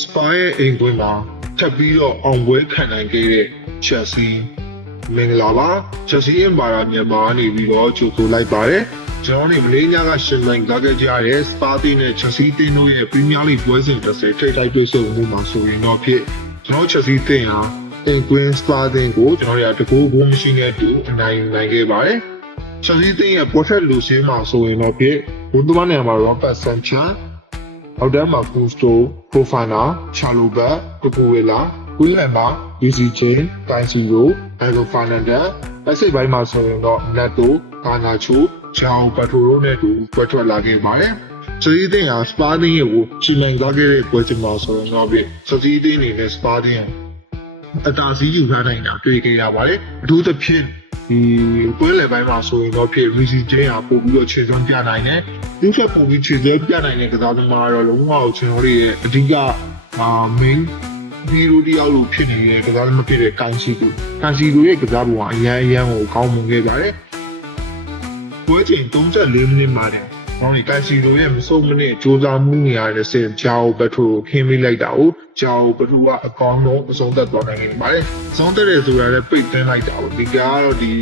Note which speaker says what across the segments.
Speaker 1: စပါရဲ့အိမ်ကွင်းမှာထပ်ပြီးတော့အောင်ပွဲခံနိုင်ခဲ့တဲ့ချက်စီမင်္ဂလာပါချက်စီရဲ့မာရာမြန်မာနေပြီးတော့ကြိုဆိုလိုက်ပါတယ်ကျွန်တော်နေမလေးညာကရှင်မိုင်ကားခဲ့ကြတဲ့စပါတီနဲ့ချက်စီတင်းတို့ရဲ့ပရီးမီးယားလိပွဲစဉ်တစ်ဆယ်ထိပ်တိုက်တွေ့ဆုံမှုမှာဆိုရင်တော့ဖြစ်ကျွန်တော်ချက်စီတင်းဟာအင်ကွင်းစပါတင်းကိုကျွန်တော်တို့ကတကူဘုံမရှိနဲ့တူအနိုင်နိုင်ခဲ့ပါတယ်ချက်စီတင်းရဲ့ပေါ်ထက်လူရှင်းမှာဆိုရင်တော့ဖြစ်ဘုံသမားနေရာမှာရောဘတ်ဆန်ချန် အောက်တန်းမှာကူစတိုပရိုဖိုင်နာချာလိုဘတ်ပပူဝေလာကွင်းလန်မှာ UC Chain တိုင်းစီရိုအန်ဂိုဖာနန်ဒန်လက်စိတ်ပိုင်းမှာဆိုရင်တော့နက်တိုကာနာချိုဂျောင်ပထရိုနဲ့တူပွဲထွက်လာခဲ့ပါတယ်စတီးတင်ဟာစပါတင်းရဲ့ကိုချီမန်သွားခဲ့တဲ့ပွဲချိန်မှာဆိုရင်တော့ပြစတီးတင်နေနဲ့စပါတင်းအတားစီးယူထားနိုင်တာတွေ့ခဲ့ရပါတယ်အထူးသဖြင့် ဒီပွဲလယ်ပိုင်းမှာဆိုရင်တော့ဖြစ် VC Chain ဟာပို့ပြီးတော့ခြေစွမ်းပြနိုင်တယ်ဒီချက်ပုံပြီးခြေစွဲပြနိုင်တဲ့ကစားသမားကတော့လုံးဝကိုကျွန်တော်တို့ရဲ့အဓိကအာ main ဒီလိုတရားလို့ဖြစ်နေတဲ့ကစားသမားဖြစ်တဲ့ကန်စီကိုကန်စီကိုရဲ့ကစားပုံကအရန်အရန်ကိုကောင်းမွန်ခဲ့ပါတယ်။ပွဲချိန်34မိနစ်မှာတဲ့ ဟောဒီကန်စီကိုရဲ့မဆုံးမနစ်စူးစမ်းမှုနေရတဲ့စင်ဂျာအိုဘတ်ထိုခင်းမိလိုက်တာကိုဂျာအိုဘတ်ထိုကအကောင်းဆုံးအဆုံးသက်သွားနိုင်ခဲ့ပါတယ်။ဆုံးသက်တယ်ဆိုတာလည်းပိတ်သိမ်းလိုက်တာကိုဒီကတော့ဒီ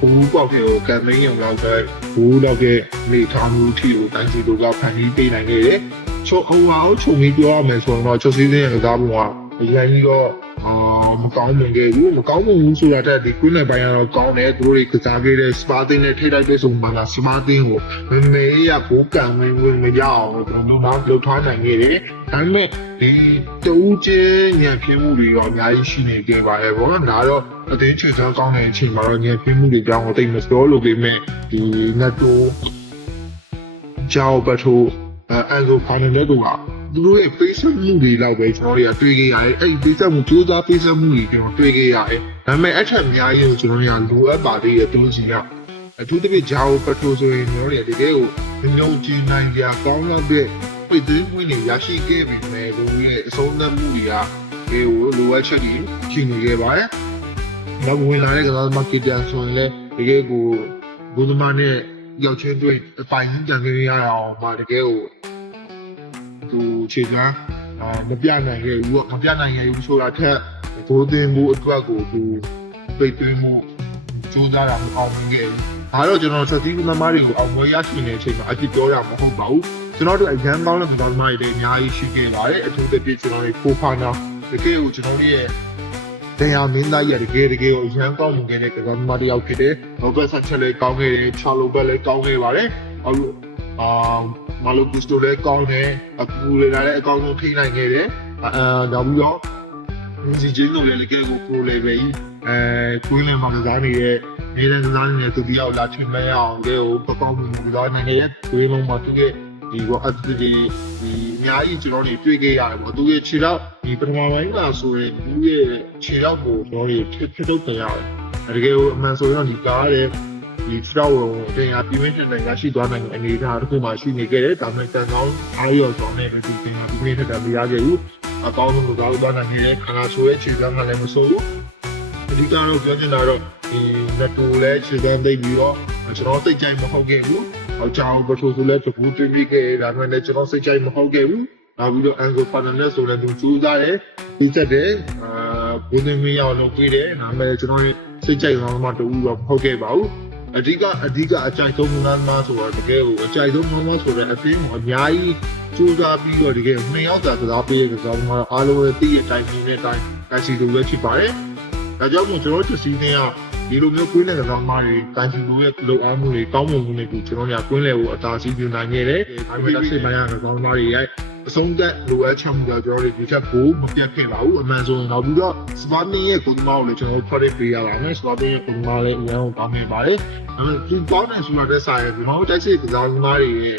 Speaker 1: ဘူးပေါက်တဲ့ကိုကမ်ပိန်းရုံလောက်ပဲဘူးတော့တဲ့မိသားမှုထီကိုတိုင်းစီတို့ကဖန်တီးပေးနိုင်ခဲ့တယ်။ချိုဟိုဟာကိုချုံပြီးပြောရမယ်ဆိုရင်တော့ချိုစီးစင်းရဲ့ကစားပုံကအရင်ကြီးတော့ အာမကောင်းမွန်ခဲ့ဘူးမကောင်းမွန်ဘူးဆိုတာတက်ဒီကွင်းနယ်ပိုင်းကတော့ကောင်းတယ်သူတို့တွေကစားခဲ့တဲ့စပါတင်နဲ့ထိတိုက်ပေးဆုံးမှာကစပါတင်ကိုမမေရကိုကံဝင်ဝင်မရအောင်ကျွန်တော်တို့တော့လှုပ်ထားနိုင်ခဲ့တယ်။ဒါပေမဲ့ဒီတူးချင်းညံပြင်းမှုတွေတော့အများကြီးရှိနေခဲ့ပါတယ်ဗောနော်။ဒါတော့အသေးချေချောင်းကောင်းတဲ့အချိန်မှာတော့ညံပြင်းမှုတွေကြောင်းကိုတိတ်မပြောလို့ပေမဲ့ဒီနတ်တိုဂျာအိုဘတ်ထိုအန်ဂိုဖာနန်တဲ့က သူတို့ရဲ့ face မှုတွေလောက်ပဲကျွန်တော်တွေကတွေ့ခဲ့ရတယ်အဲ့ဒီ face မှုစူးစမ်း face မှုတွေကျွန်တော်တွေ့ခဲ့ရတယ်ဒါပေမဲ့အထက်အများကြီးကိုကျွန်တော်တွေကလိုအပ်ပါသေးတယ်သူတို့စီကအထူးသဖြင့်ဂျာအိုဘတ်ထိုဆိုရင်ကျွန်တော်တွေကတကယ်ကိုမျိုးချင်းနိုင်ကြကောင်းလာတဲ့ပြည်သူ့ဝင်ရရှိခဲ့ပြီမဲ့လူရဲ့အဆုံးသတ်မှုတွေကဒီကိုလိုအပ်ချက်တွေရှိနေခဲ့ပါတယ်နောက်ဝင်လာတဲ့ကစားသမားကီတန်ဆိုရင်လည်းတကယ်ကိုဘုသမားနဲ့ရောက်ချင်းတွေ့အပိုင်ကြီးကြံခဲ့ရအောင်ပါတကယ်ကို သူခြေကမ်းအာမပြနိုင်ခဲ့ဘူးပေါ့မပြနိုင်ခဲ့ဘူးဆိုတာထက်ဘိုးသိမ်းမှုအတွက်ကိုသူပိတ်သွင်းမှုစူးစမ်းတာမအောင်မြင်ခဲ့ဘူးဒါတော့ကျွန်တော်ဆက်သီးသမားတွေကိုအောင်ပွဲရရှိနေတဲ့အချိန်မှာအကြည့်ပြောရမှာမဟုတ်ပါဘူးကျွန်တော်တို့အရန်ကောင်းတဲ့ဗီဒီယိုသမားတွေလည်းအများကြီးရှိခဲ့ပါတယ်အထူးသဖြင့်ကျွန်တော်တို့ကိုဖာနာတကယ်ကိုကျွန်တော်တို့ရဲ့တရားမင်းသားရဲ့တကယ်တကယ်ကိုရန်ကောင်းမှုခဲ့တဲ့ကစားသမားတစ်ယောက်ဖြစ်တယ်။ဘောဘက်ဆန်ချက်လည်းကောင်းခဲ့တယ်။ချာလိုဘက်လည်းကောင်းခဲ့ပါတယ်။အခုအာ မာလိုကူစတိုလည်းကောင်းတယ်။အခုလေလာလည်းအကောင်းဆုံးထိနိုင်ခဲ့တယ်။အာနောက်ပြီးတော့ဒီဂျင်းတို့လည်းတကယ်ကို pro level ကြီးအဲကွင်းလင်မှာကစားနေတဲ့နေတဲ့ကစားနေတဲ့သူတယောက်လာထင်မရအောင်လေကိုပပောင်းမှုကစားနိုင်တဲ့ကွင်းလုံးမှာသူကဒီဘောအပ်ဒီဒီအများကြီးကျွန်တော်တွေတွေ့ခဲ့ရတယ်ပေါ့သူရဲ့ခြေတော့ဒီပထမပိုင်းကဆိုရင်သူရဲ့ခြေတော့ကိုကျွန်တော်တွေဖြစ်ဖြစ်တော့ပြန်ရတယ်တကယ်ကိုအမှန်ဆိုရင်တော့ဒီကားတဲ့ ဒီစတော့ကိုတင်ရပြင်းပြင်းနဲ့ရရှိသွားနိုင်တဲ့အနေအထားတစ်ခုမှရှိနေခဲ့တယ်ဒါပေမဲ့တန်ကောင်းအားရောဆောင်နဲ့ပဲဒီတင်ရပြင်းပြင်းနဲ့မရခဲ့ဘူးအကောင်းဆုံးလို့သာသွားနိုင်တဲ့ခန္ဓာဆိုရဲ့ခြေစမ်းကလည်းမဆိုးဘူးအဓိကတော့ပြောချင်တာတော့ဒီလက်တူလည်းခြေစမ်းသိပ်ပြီးတော့ကျွန်တော်စိတ်ကြိုက်မဟုတ်ခဲ့ဘူး။အောက်ချောင်းဘထိုးဆိုလည်းတကူတွေ့မိခဲ့ဒါပေမဲ့လည်းကျွန်တော်စိတ်ကြိုက်မဟုတ်ခဲ့ဘူး။နောက်ပြီးတော့ Angle Partner ဆိုလည်းသူစူးစားတယ်။ပြီးသက်တယ်။အာဘုန်းသမီးရောက်လုပ်ပြီးတယ်။ဒါပေမဲ့ကျွန်တော်စိတ်ကြိုက်အောင်မှတူတော့မဟုတ်ခဲ့ပါဘူး။ အဓိကအဓိကအကြိုက်ဆုံးမလားမဆိုတော့တကယ်ကိုအကြိုက်ဆုံးမလားဆိုတော့အသိမှာအများကြီးစူးစားပြီးတော့တကယ်နှစ်ယောက်သာကစားပေးတဲ့ကစားမှာအားလုံးရဲ့တည့်ရဲ့တိုင်းနဲ့တိုင်းကာစီလိုပဲဖြစ်ပါတယ်။ဒါကြောင့်မို့ကျွန်တော်တို့စီးနေရ ဒီလိုမျိုးကွင်းလယ်ကစားသမားတွေကန်စီလိုရဲ့လုံအောင်မှုတွေကောင်းမွန်မှုတွေကိုကျွန်တော်တို့ကကွင်းလယ်ကိုအသာစီးပြနိုင်ခဲ့တယ်။ဒါပေမဲ့လက်ရှိပိုင်းကကစားသမားတွေရဲ့အဆုံးသက်လိုအပ်ချက်မှုကကျွန်တော်တို့ဒီချက်ကိုမပြတ်ခဲ့ပါဘူး။အမှန်ဆိုရင်တော့ပြီးတော့စပါမင်းရဲ့ကိုသမားကိုလည်းကျွန်တော်တို့ credit ပေးရတာနဲ့စပါမင်းရဲ့ကိုသမားလည်းအများကြီးကောင်းနေပါတယ်။ဒါပေမဲ့ဒီကောင်းတဲ့ဆိုတာတဲ့ဆိုင်ရဲ့ကျွန်တော်တို့တိုက်စစ်ကစားသမားတွေရဲ့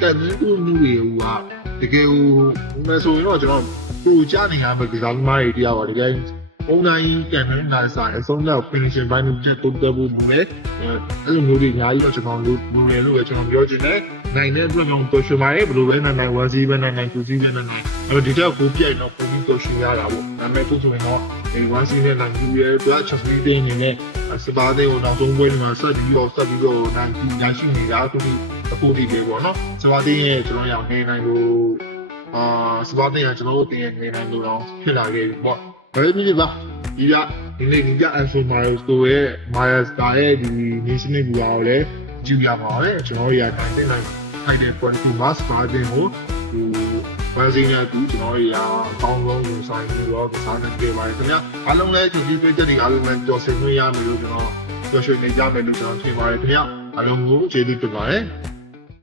Speaker 1: ကံမြင့်မှုမှုတွေကတကယ်ကိုအမှန်ဆိုရင်တော့ကျွန်တော်ပူကြနေရမယ့်ကစားသမားတွေတရားပါတကယ် ပုံတိုင်းကန်နေလာစားအဆုံးတော့ finishing ဘိုင်းကိုတက်တုတ်တက်ဖို့ဘူးလေအဲ့လိုမျိုးတွေအများကြီးတော့ကျွန်တော်တို့လူတွေလို့ပဲကျွန်တော်ပြောချင်တယ်နိုင်တဲ့အတွက်ကြောင့်တော်ရှင်ပါရဲ့ဘယ်လိုပဲနိုင်နိုင်1 0ပဲနိုင်နိုင်2 0ပဲနိုင်နိုင်အဲ့ဒီတော့ကိုပြိုင်တော့ပုံပြီးတော်ရှင်ရတာပေါ့ဒါပေမဲ့သူဆိုရင်တော့ဒီ1 0နဲ့နိုင်2ရဲ့အတွက်ချက်ပြီးတင်းနေနဲ့စပါးတဲ့ကိုနောက်ဆုံးပွဲမှာဆက်ပြီးတော့ဆက်ပြီးတော့နိုင်ရရှိနေတာသူဒီအခုဒီပဲပေါ့နော်စပါးတဲ့ရဲ့ကျွန်တော်ရောင်နေနိုင်လို့အာစပါးတင်ကကျွန်တော်တို့တင်ရနေနိုင်လို့တော့ဖြစ်လာခဲ့ပြီပေါ့ ဒါပေမဲ့ပါဒီကဒီနေ့ဒီကအန်ဆိုမာရိုဆိုရဲ့မာယာစတာရဲ့ဒီ national ဘူအားကိုလည်းကြည့်ရပါမယ်ကျွန်တော်တို့ရတိုင်းတင်လိုက်ထိုက်တဲ့ quality mass ပါတင်ကိုဟိုမန်စီညာတူကျွန်တော်တို့ရအကောင်းဆုံးကိုဆိုင်ပြီးတော့စားနေကြပါတယ်ခင်ဗျာအားလုံးလည်းဒီဗီဒီယိုတွေအားလုံးလည်းကြော်ဆင်လို့ရမယ်လို့ကျွန်တော်ပြောရွှေ့နေကြမယ်လို့ကျွန်တော်ထင်ပါတယ်ခင်ဗျာအားလုံးကိုကျေးဇူးတင်ပါတယ်